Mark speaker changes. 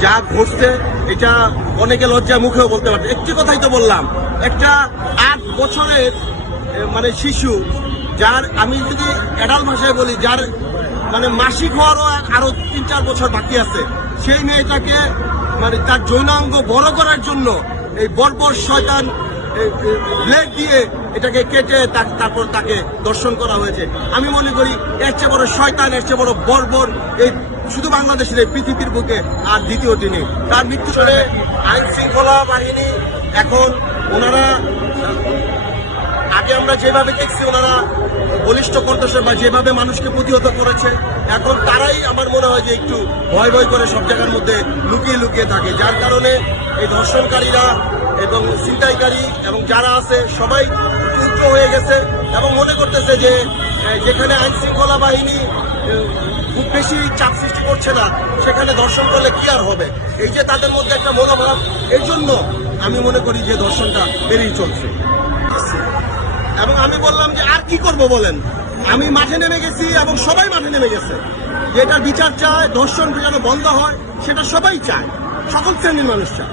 Speaker 1: যা ঘটছে, এটা অনেকে লজ্জা মুখেও বলতে পারবে। একটি কথাই তো বললাম, একটা আট বছরের মানে শিশু, যার, আমি যদি অ্যাডাল্ট ভাষায় বলি, যার মানে মাসিক হওয়ারও আর- তিন চার বছর বাকি আছে, সেই মেয়েটাকে মানে তার যৌনাঙ্গ বড় করার জন্য এই বর্বর শয়তান ব্লেড দিয়ে এটাকে কেটে তারপর তাকে দর্শন করা হয়েছে। আমি মনে করি, এর চেয়ে বড় শয়তান, এর চেয়ে বড় বর্বর এই শুধু বাংলাদেশের পৃথিবীর বুকে আর দ্বিতীয়টি নেই তার মৃত্যু করে আইন শৃঙ্খলা বাহিনী এখন ওনারা, আগে আমরা যেভাবে দেখছি ওনারা বলিষ্ঠ করতেছে বা যেভাবে মানুষকে প্রতিহত করেছে, এখন তারাই আমার মনে হয় যে একটু ভয় ভয় করে সব জায়গার মধ্যে লুকিয়ে লুকিয়ে থাকে। যার কারণে এই ধর্ষণকারীরা এবং ছিনতাইকারী এবং যারা আছে, সবাই উচ্চ হয়ে গেছে এবং মনে করতেছে যে যেখানে আইন শৃঙ্খলা বাহিনী খুব বেশি চাপ সৃষ্টি করছে না, সেখানে দর্শন করলে কি আর হবে? এই যে তাদের মধ্যে একটা মনোভাব এই জন্য আমি মনে করি যে দর্শনটা বেড়েই চলছে। এবং আমি বললাম যে আর কি করব বলেন? আমি মাঠে নেমে গেছি এবং সবাই মাঠে নেমে গেছে। যেটা বিচার চায় দর্শন যেন বন্ধ হয়, সেটা সবাই চায়। সকল শ্রেণির মানুষ চায়।